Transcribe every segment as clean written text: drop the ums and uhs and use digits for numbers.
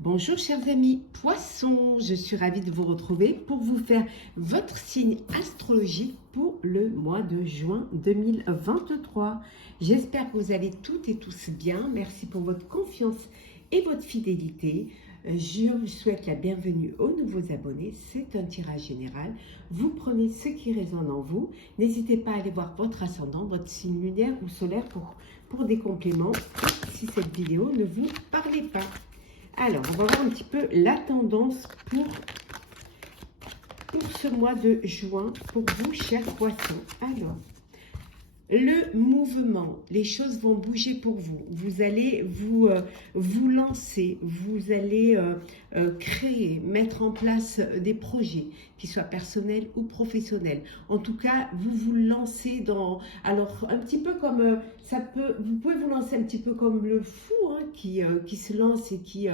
Bonjour chers amis poissons, je suis ravie de vous retrouver pour vous faire votre signe astrologique pour le mois de juin 2023. J'espère que vous allez toutes et tous bien, merci pour votre confiance et votre fidélité. Je vous souhaite la bienvenue aux nouveaux abonnés, c'est un tirage général. Vous prenez ce qui résonne en vous, n'hésitez pas à aller voir votre ascendant, votre signe lunaire ou solaire pour des compléments si cette vidéo ne vous parlait pas. Alors, on va voir un petit peu la tendance pour ce mois de juin, pour vous, chers poissons. Alors, le mouvement, les choses vont bouger pour vous. Vous allez vous lancer, vous allez créer, mettre en place des projets, qu'ils soient personnels ou professionnels. En tout cas, vous vous lancez dans... Alors, un petit peu comme... vous pouvez vous lancer un petit peu comme le fou hein, qui se lance et qui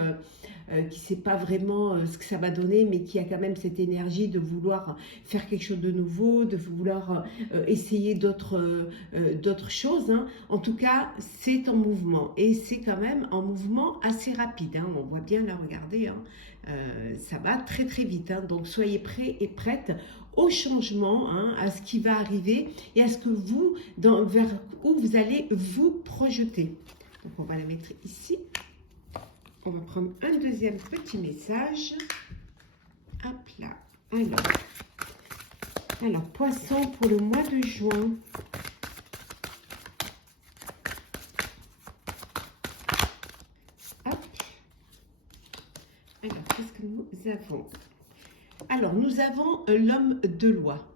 sait pas vraiment ce que ça va donner, mais qui a quand même cette énergie de vouloir faire quelque chose de nouveau, de vouloir essayer d'autres choses. Hein. En tout cas, c'est en mouvement et c'est quand même en mouvement assez rapide. Hein. On voit bien là, regardez, hein. Ça va très très vite. Hein. Donc, soyez prêts et prêtes au changement, hein, à ce qui va arriver et à ce que vous, vers où vous allez vous projeter. Donc, on va la mettre ici. On va prendre un deuxième petit message. Hop là. Alors, poisson pour le mois de juin. Hop. Alors, qu'est-ce que nous avons? Alors, nous avons l'homme de loi.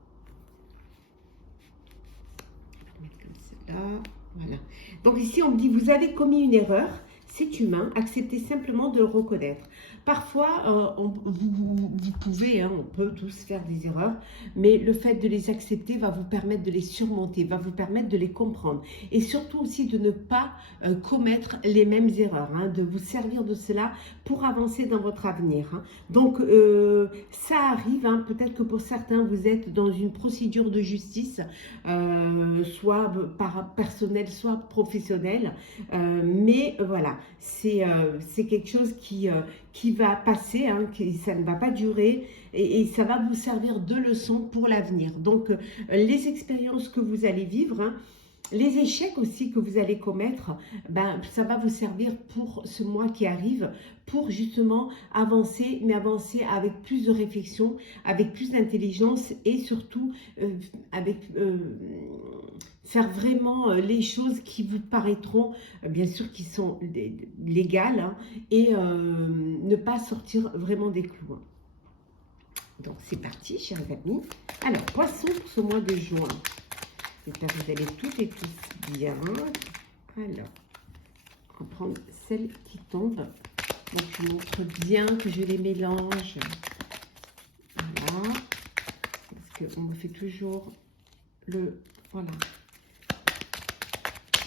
On va mettre comme cela. Voilà. Donc ici, on me dit, vous avez commis une erreur. C'est humain, acceptez simplement de le reconnaître. Parfois, vous pouvez, hein, on peut tous faire des erreurs, mais le fait de les accepter va vous permettre de les surmonter, va vous permettre de les comprendre. Et surtout aussi de ne pas commettre les mêmes erreurs, hein, de vous servir de cela pour avancer dans votre avenir. Hein. Donc, ça arrive, hein, peut-être que pour certains, vous êtes dans une procédure de justice, soit personnelle, soit professionnelle, mais voilà. C'est quelque chose qui va passer, hein, ça ne va pas durer et ça va vous servir de leçon pour l'avenir. Donc, les expériences que vous allez vivre, hein, les échecs aussi que vous allez commettre, ben, ça va vous servir pour ce mois qui arrive, pour justement avancer, mais avancer avec plus de réflexion, avec plus d'intelligence et surtout faire vraiment les choses qui vous paraîtront, bien sûr, qui sont légales, hein, et ne pas sortir vraiment des clous. Hein. Donc, c'est parti, chers amis. Alors, poisson pour ce mois de juin. J'espère que vous allez toutes et tous bien. Alors, on va prendre celle qui tombe. Donc, je montre bien que je les mélange. Voilà. Parce qu'on me fait toujours le... Voilà.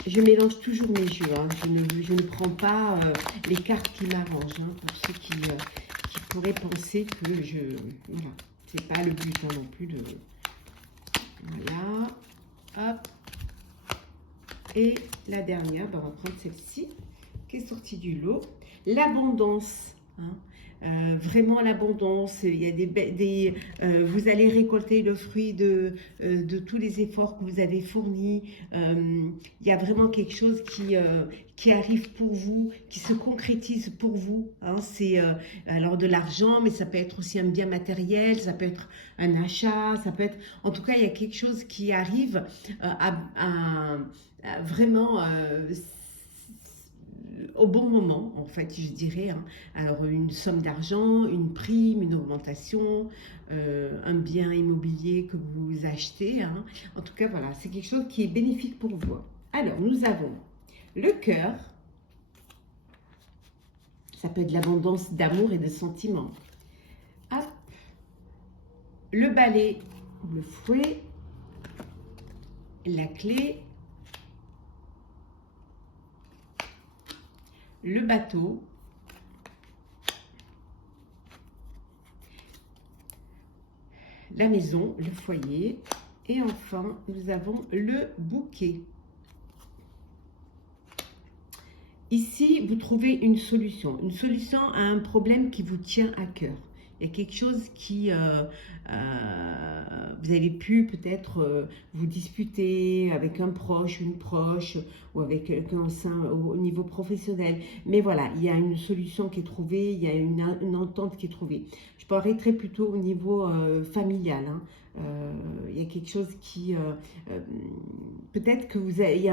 Je mélange toujours mes jeux. Hein. Je ne prends pas les cartes qui m'arrangent. Hein, pour ceux qui pourraient penser que je... Voilà. C'est pas le but hein, non plus de... Voilà. Hop. Et la dernière, ben on va prendre celle-ci qui est sortie du lot. L'abondance. Hein. Vraiment l'abondance. Il y a vous allez récolter le fruit de tous les efforts que vous avez fournis. Il y a vraiment quelque chose qui arrive pour vous, qui se concrétise pour vous. Hein. C'est alors de l'argent, mais ça peut être aussi un bien matériel, ça peut être un achat, ça peut être... En tout cas, il y a quelque chose qui arrive vraiment... au bon moment, en fait, je dirais. Hein. Alors, une somme d'argent, une prime, une augmentation, un bien immobilier que vous achetez. Hein. En tout cas, voilà, c'est quelque chose qui est bénéfique pour vous. Alors, nous avons le cœur. Ça peut être de l'abondance d'amour et de sentiments. Hop. Le balai, le fouet, la clé, le bateau, la maison, le foyer, et enfin, nous avons le bouquet. ici, vous trouvez une solution à un problème qui vous tient à cœur. Il y a quelque chose qui, vous avez pu peut-être vous disputer avec un proche, une proche, ou avec quelqu'un au niveau professionnel. Mais voilà, il y a une solution qui est trouvée, il y a une entente qui est trouvée. Je parlerai plutôt au niveau familial, hein. Il y a quelque chose qui, peut-être que il y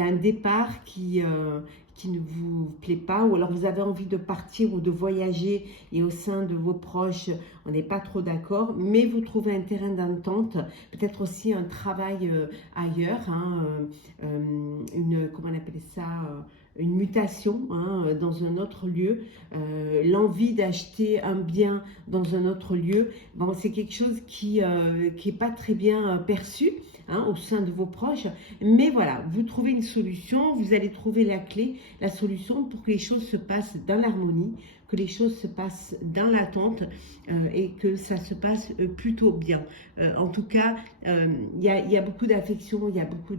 a un départ qui ne vous plaît pas, ou alors vous avez envie de partir ou de voyager et au sein de vos proches, on n'est pas trop d'accord, mais vous trouvez un terrain d'entente, peut-être aussi un travail ailleurs, hein, comment on appelle ça, une mutation, hein, dans un autre lieu, l'envie d'acheter un bien dans un autre lieu, bon, c'est quelque chose qui est pas très bien perçu, hein, au sein de vos proches, mais voilà, vous trouvez une solution, vous allez trouver la clé, la solution pour que les choses se passent dans l'harmonie, que les choses se passent dans l'attente et que ça se passe plutôt bien. En tout cas, il y a beaucoup d'affection, il y a beaucoup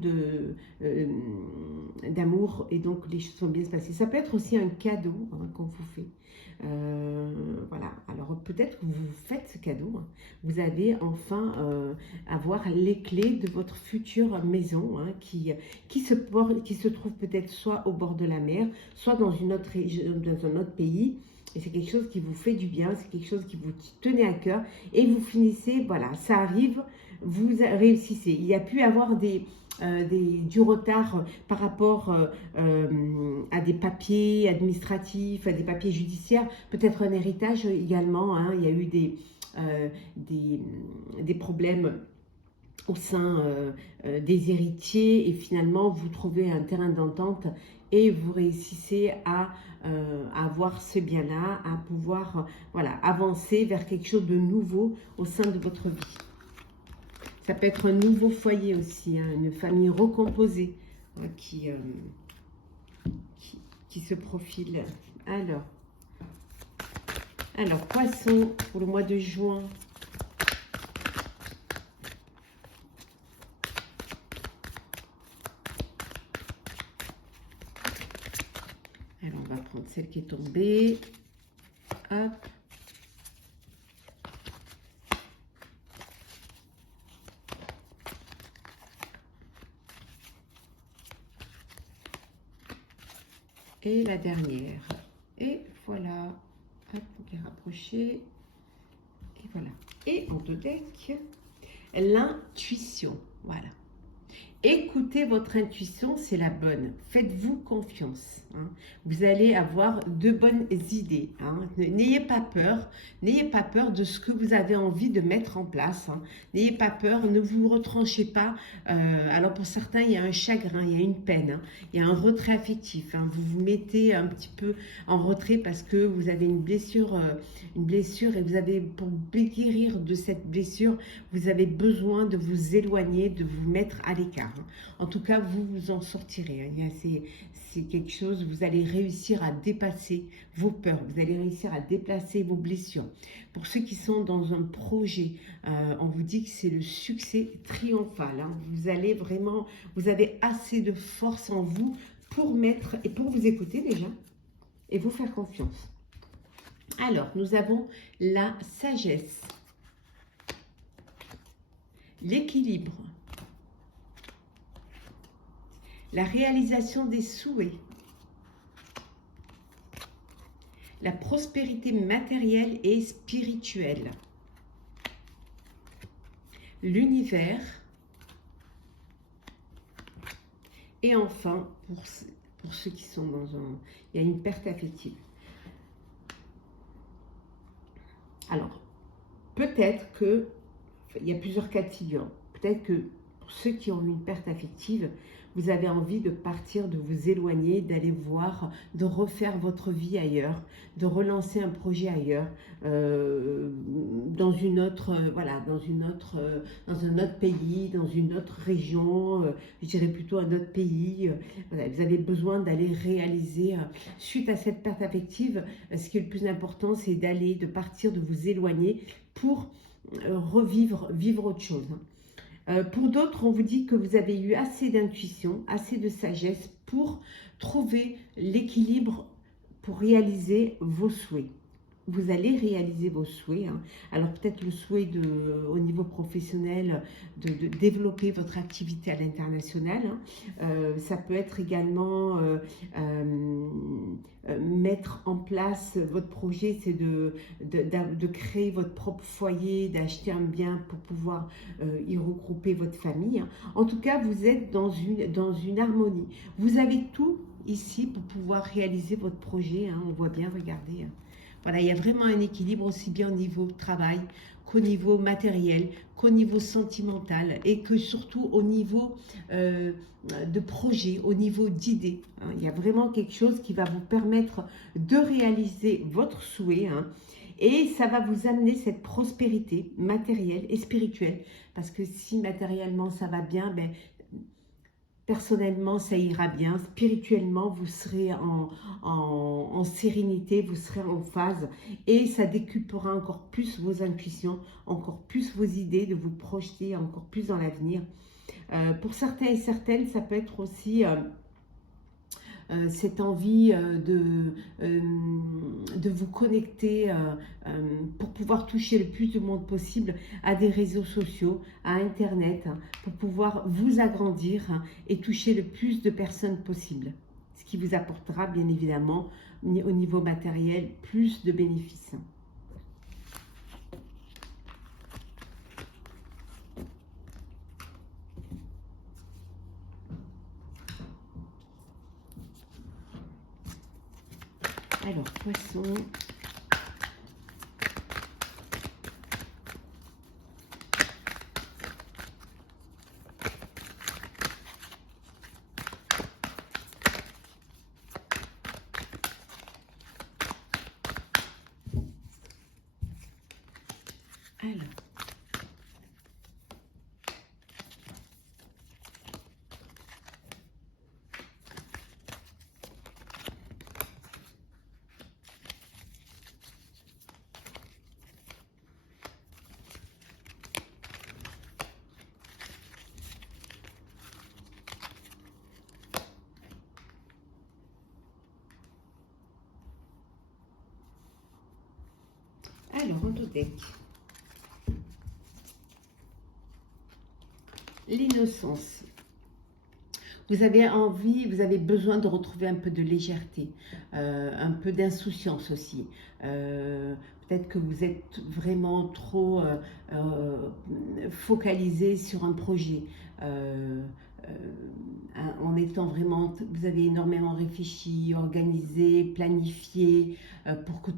d'amour et donc les choses vont bien se passer. Ça peut être aussi un cadeau, hein, qu'on vous fait. Voilà, alors peut-être que vous faites ce cadeau, hein. Vous allez enfin avoir les clés de votre future maison, hein, qui se trouve peut-être soit au bord de la mer, soit dans une autre région, dans un autre pays. Et c'est quelque chose qui vous fait du bien, c'est quelque chose qui vous tenait à cœur. Et vous finissez, voilà, ça arrive, vous réussissez. Il y a pu avoir du retard par rapport à des papiers administratifs, à des papiers judiciaires, peut-être un héritage également, hein. Il y a eu des problèmes au sein des héritiers et finalement vous trouvez un terrain d'entente et vous réussissez à avoir ce bien-là, à pouvoir voilà, avancer vers quelque chose de nouveau au sein de votre vie. Ça peut être un nouveau foyer aussi, hein, une famille recomposée, hein, qui se profile. Alors, Poisson pour le mois de juin. Alors, on va prendre celle qui est tombée. Hop. Et la dernière. Et voilà. Hop, on les rapprocher. Et voilà. Et en deux decks, l'intuition. Voilà. Écoutez votre intuition, c'est la bonne. Faites-vous confiance, hein. Vous allez avoir de bonnes idées, hein. N'ayez pas peur. N'ayez pas peur de ce que vous avez envie de mettre en place, hein. N'ayez pas peur, ne vous retranchez pas. Alors pour certains, il y a un chagrin, il y a une peine, hein. Il y a un retrait affectif, hein. Vous vous mettez un petit peu en retrait parce que vous avez une blessure et vous avez, pour guérir de cette blessure, vous avez besoin de vous éloigner, de vous mettre à l'écart. En tout cas, vous vous en sortirez, hein. C'est quelque chose, vous allez réussir à dépasser vos peurs, vous allez réussir à déplacer vos blessures. Pour ceux qui sont dans un projet, on vous dit que c'est le succès triomphal, hein. Vous allez vraiment, vous avez assez de force en vous pour mettre, et pour vous écouter déjà, et vous faire confiance. Alors, nous avons la sagesse, l'équilibre, la réalisation des souhaits, la prospérité matérielle et spirituelle, l'univers, et enfin, pour ceux qui sont dans il y a une perte affective. Alors, peut-être que, il y a plusieurs cas de figure, peut-être que pour ceux qui ont une perte affective, vous avez envie de partir, de vous éloigner, d'aller voir, de refaire votre vie ailleurs, de relancer un projet ailleurs, dans une autre, voilà, dans un autre pays, dans une autre région, je dirais plutôt un autre pays. Voilà, vous avez besoin d'aller réaliser, suite à cette perte affective, ce qui est le plus important, c'est de partir, de vous éloigner pour vivre autre chose, hein. Pour d'autres, on vous dit que vous avez eu assez d'intuition, assez de sagesse pour trouver l'équilibre pour réaliser vos souhaits. Vous allez réaliser vos souhaits. Hein. Alors peut-être le souhait au niveau professionnel de développer votre activité à l'international. Hein. Ça peut être également mettre en place votre projet, c'est de créer votre propre foyer, d'acheter un bien pour pouvoir y regrouper votre famille. Hein. En tout cas, vous êtes dans une harmonie. Vous avez tout ici pour pouvoir réaliser votre projet. Hein. On voit bien, regardez. Hein. Voilà, il y a vraiment un équilibre aussi bien au niveau travail qu'au niveau matériel, qu'au niveau sentimental et que surtout au niveau de projet, au niveau d'idées. Hein. Il y a vraiment quelque chose qui va vous permettre de réaliser votre souhait. Hein. Et ça va vous amener cette prospérité matérielle et spirituelle. Parce que si matériellement ça va bien, ben, personnellement, ça ira bien. Spirituellement, vous serez en sérénité, vous serez en phase. Et ça décuplera encore plus vos intuitions, encore plus vos idées, de vous projeter encore plus dans l'avenir. Pour certains et certaines, ça peut être aussi cette envie de vous connecter pour pouvoir toucher le plus de monde possible à des réseaux sociaux, à Internet, hein, pour pouvoir vous agrandir hein, et toucher le plus de personnes possible. Ce qui vous apportera bien évidemment au niveau matériel plus de bénéfices. Alors, poisson. Alors. Alors, on deck. L'innocence. Vous avez envie, vous avez besoin de retrouver un peu de légèreté, un peu d'insouciance aussi. Peut-être que vous êtes vraiment trop focalisé sur un projet. En étant vraiment, vous avez énormément réfléchi, organisé, planifié pour que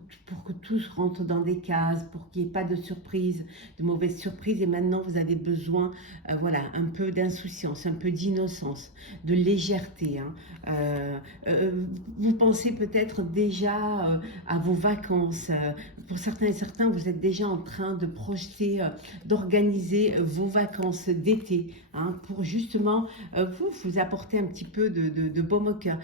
tout se rentre dans des cases, pour qu'il n'y ait pas de surprises, de mauvaises surprises. Et maintenant, vous avez besoin, voilà, un peu d'insouciance, un peu d'innocence, de légèreté. Hein. Vous pensez peut-être déjà à vos vacances. Pour certains et certains, vous êtes déjà en train de projeter, d'organiser vos vacances d'été, hein, pour justement vous apporter un petit peu de baume au cœur.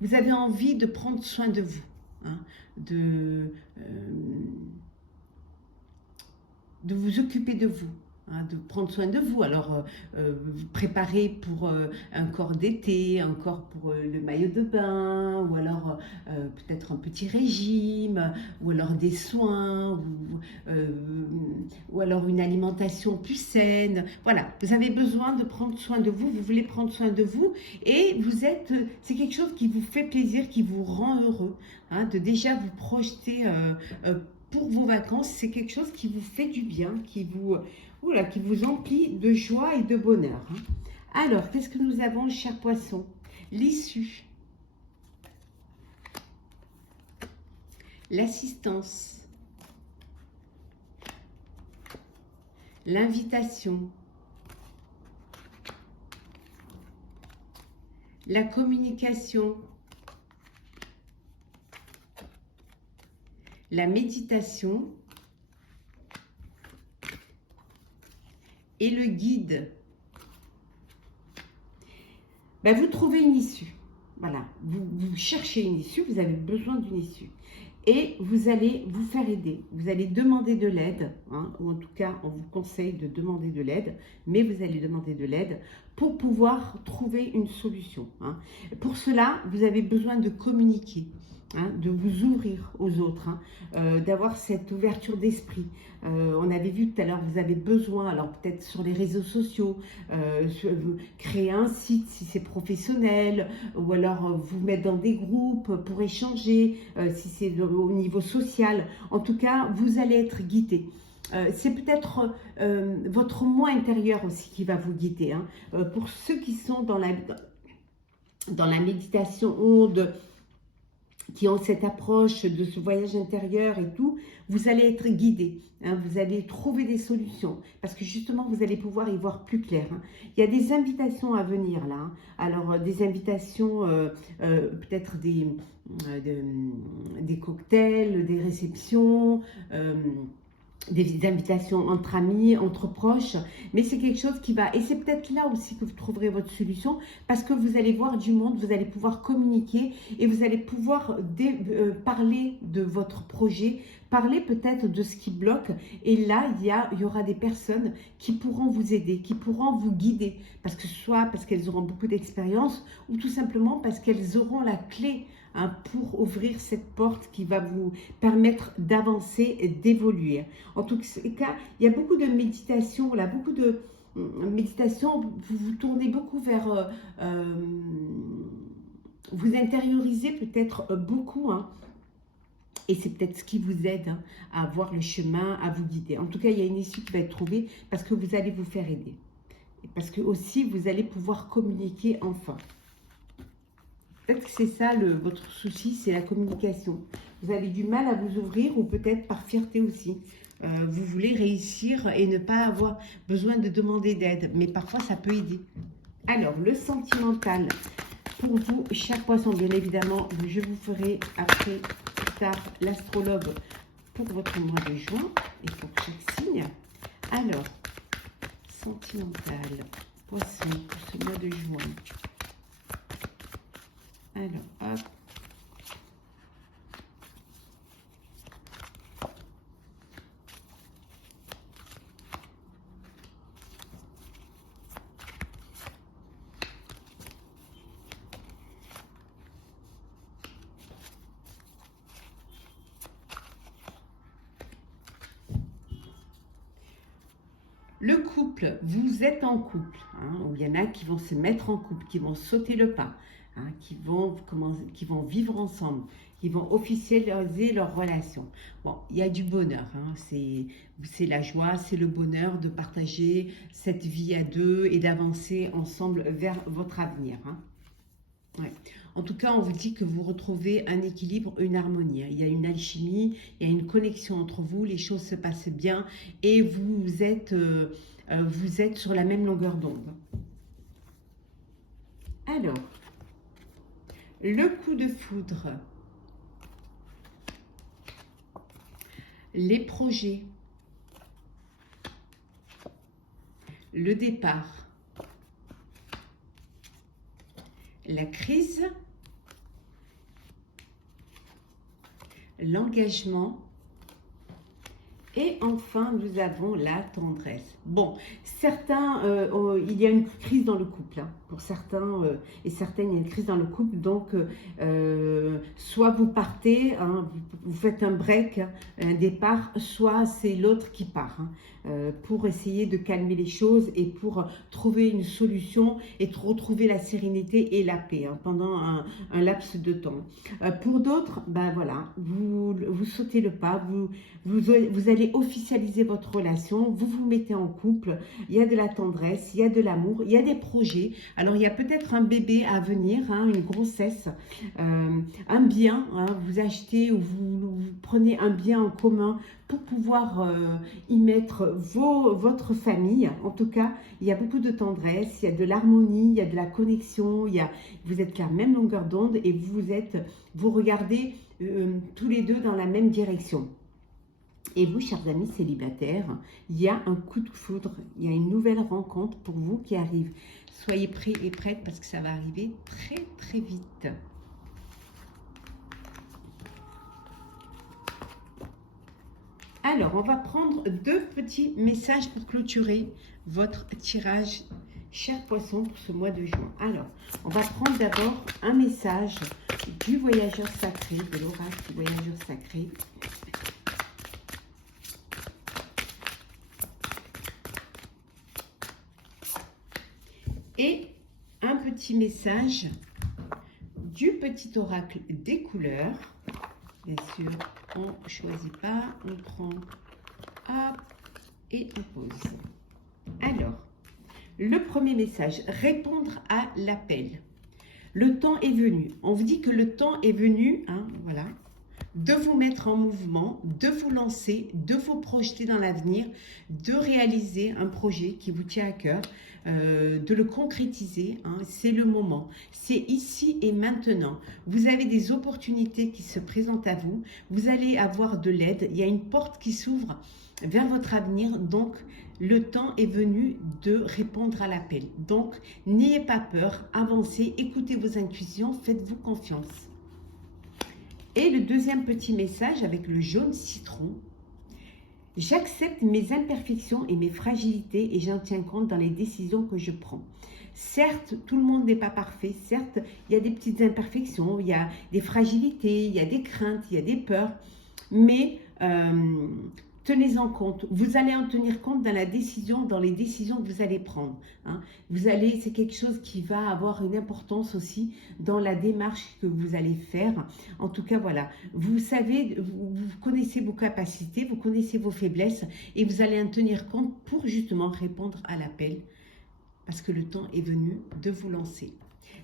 Vous avez envie de prendre soin de vous, hein, de vous occuper de vous. Hein, de prendre soin de vous, alors vous préparer pour un corps d'été, un corps pour le maillot de bain, ou alors peut-être un petit régime, ou alors des soins, ou alors une alimentation plus saine. Voilà, vous avez besoin de prendre soin de vous, vous voulez prendre soin de vous, et c'est quelque chose qui vous fait plaisir, qui vous rend heureux, hein, de déjà vous projeter pour vos vacances. C'est quelque chose qui vous fait du bien, qui vous emplit de joie et de bonheur. Hein. Alors, qu'est-ce que nous avons, chers poissons? L'issue, l'assistance, l'invitation, la communication, la méditation et le guide. Ben, vous trouvez une issue. Voilà, vous cherchez une issue, vous avez besoin d'une issue. et vous allez vous faire aider. Vous allez demander de l'aide, hein, ou en tout cas, on vous conseille de demander de l'aide, mais vous allez demander de l'aide pour pouvoir trouver une solution. Hein. Pour cela, vous avez besoin de communiquer. Hein, de vous ouvrir aux autres, hein, d'avoir cette ouverture d'esprit. On avait vu tout à l'heure, vous avez besoin, alors peut-être sur les réseaux sociaux, créer un site si c'est professionnel, ou alors vous mettre dans des groupes pour échanger, si c'est au niveau social. En tout cas, vous allez être guidé. C'est peut-être votre moi intérieur aussi qui va vous guider. Hein. Pour ceux qui sont dans la méditation ou qui ont cette approche de ce voyage intérieur et tout, vous allez être guidés, hein, vous allez trouver des solutions, parce que justement, vous allez pouvoir y voir plus clair. Hein. Il y a des invitations à venir là, hein. Alors des invitations, peut-être des cocktails, des réceptions, des invitations entre amis, entre proches, mais c'est quelque chose qui va, et c'est peut-être là aussi que vous trouverez votre solution, parce que vous allez voir du monde, vous allez pouvoir communiquer et vous allez pouvoir parler de votre projet, parler peut-être de ce qui bloque, et là il y aura des personnes qui pourront vous aider, qui pourront vous guider, parce que soit parce qu'elles auront beaucoup d'expérience, ou tout simplement parce qu'elles auront la clé, hein, pour ouvrir cette porte qui va vous permettre d'avancer et d'évoluer. En tout cas, il y a beaucoup de méditation, là, beaucoup de méditation, vous tournez beaucoup vers, vous intériorisez peut-être beaucoup, hein, et c'est peut-être ce qui vous aide, hein, à voir le chemin, à vous guider. En tout cas, il y a une issue qui va être trouvée parce que vous allez vous faire aider. Et parce que aussi, vous allez pouvoir communiquer enfin. Peut-être que c'est ça votre souci, c'est la communication. Vous avez du mal à vous ouvrir, ou peut-être par fierté aussi. Vous voulez réussir et ne pas avoir besoin de demander d'aide, mais parfois ça peut aider. Alors, le sentimental pour vous, cher poisson, bien évidemment, je vous ferai après, plus tard, l'astrologue pour votre mois de juin et pour chaque signe. Alors, sentimental, poisson, pour ce mois de juin. Alors, hop. Le couple, vous êtes en couple, hein, où il y en a qui vont se mettre en couple, qui vont sauter le pas, hein, qui vont vivre ensemble, qui vont officialiser leur relation. Bon, il y a du bonheur, hein, c'est la joie, c'est le bonheur de partager cette vie à deux et d'avancer ensemble vers votre avenir. Hein. Ouais. En tout cas, on vous dit que vous retrouvez un équilibre, une harmonie. Il y a une alchimie, il y a une connexion entre vous, les choses se passent bien et vous êtes sur la même longueur d'onde. Alors, le coup de foudre, les projets, le départ, la crise, l'engagement et enfin nous avons la tendresse. Bon, certains, il y a une crise dans le couple, hein. Pour certains et certaines, il y a une crise dans le couple, donc soit vous partez, hein, vous faites un break, un départ, soit c'est l'autre qui part, hein, pour essayer de calmer les choses et pour trouver une solution et retrouver la sérénité et la paix, hein, pendant un laps de temps. Pour d'autres, ben voilà, vous sautez le pas, vous allez officialiser votre relation, vous vous mettez en couple, il y a de la tendresse, il y a de l'amour, il y a des projets. Alors il y a peut-être un bébé à venir, hein, une grossesse, un bien, hein, vous achetez ou vous prenez un bien en commun pour pouvoir y mettre votre famille. En tout cas, il y a beaucoup de tendresse, il y a de l'harmonie, il y a de la connexion, vous êtes la même longueur d'onde et vous regardez tous les deux dans la même direction. Et vous, chers amis célibataires, il y a un coup de foudre, il y a une nouvelle rencontre pour vous qui arrive. Soyez prêts et prêtes parce que ça va arriver très très vite. Alors, on va prendre 2 petits messages pour clôturer votre tirage, chers poissons, pour ce mois de juin. Alors, on va prendre d'abord un message du voyageur sacré, de l'oracle du voyageur sacré. Et un petit message du petit oracle des couleurs. Bien sûr, on ne choisit pas, on prend, hop, et on pose. Alors, le premier message, répondre à l'appel. Le temps est venu. On vous dit que le temps est venu, hein, voilà, de vous mettre en mouvement, de vous lancer, de vous projeter dans l'avenir, de réaliser un projet qui vous tient à cœur, de le concrétiser, hein, c'est le moment. C'est ici et maintenant. Vous avez des opportunités qui se présentent à vous, vous allez avoir de l'aide, il y a une porte qui s'ouvre vers votre avenir, donc le temps est venu de répondre à l'appel. Donc, n'ayez pas peur, avancez, écoutez vos intuitions, faites-vous confiance. Et le deuxième petit message avec le jaune citron. J'accepte mes imperfections et mes fragilités et j'en tiens compte dans les décisions que je prends. Certes, tout le monde n'est pas parfait. Certes, il y a des petites imperfections, il y a des fragilités, il y a des craintes, il y a des peurs. Mais tenez-en compte. Vous allez en tenir compte dans la décision, dans les décisions que vous allez prendre. Hein. C'est quelque chose qui va avoir une importance aussi dans la démarche que vous allez faire. En tout cas, voilà. Vous savez, vous connaissez vos capacités, vous connaissez vos faiblesses et vous allez en tenir compte pour justement répondre à l'appel parce que le temps est venu de vous lancer.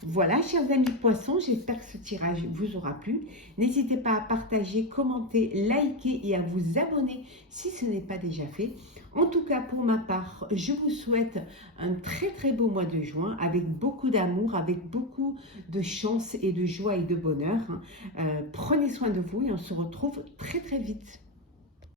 Voilà, chers amis poissons, j'espère que ce tirage vous aura plu. N'hésitez pas à partager, commenter, liker et à vous abonner si ce n'est pas déjà fait. En tout cas, pour ma part, je vous souhaite un très très beau mois de juin avec beaucoup d'amour, avec beaucoup de chance et de joie et de bonheur. Prenez soin de vous et on se retrouve très très vite.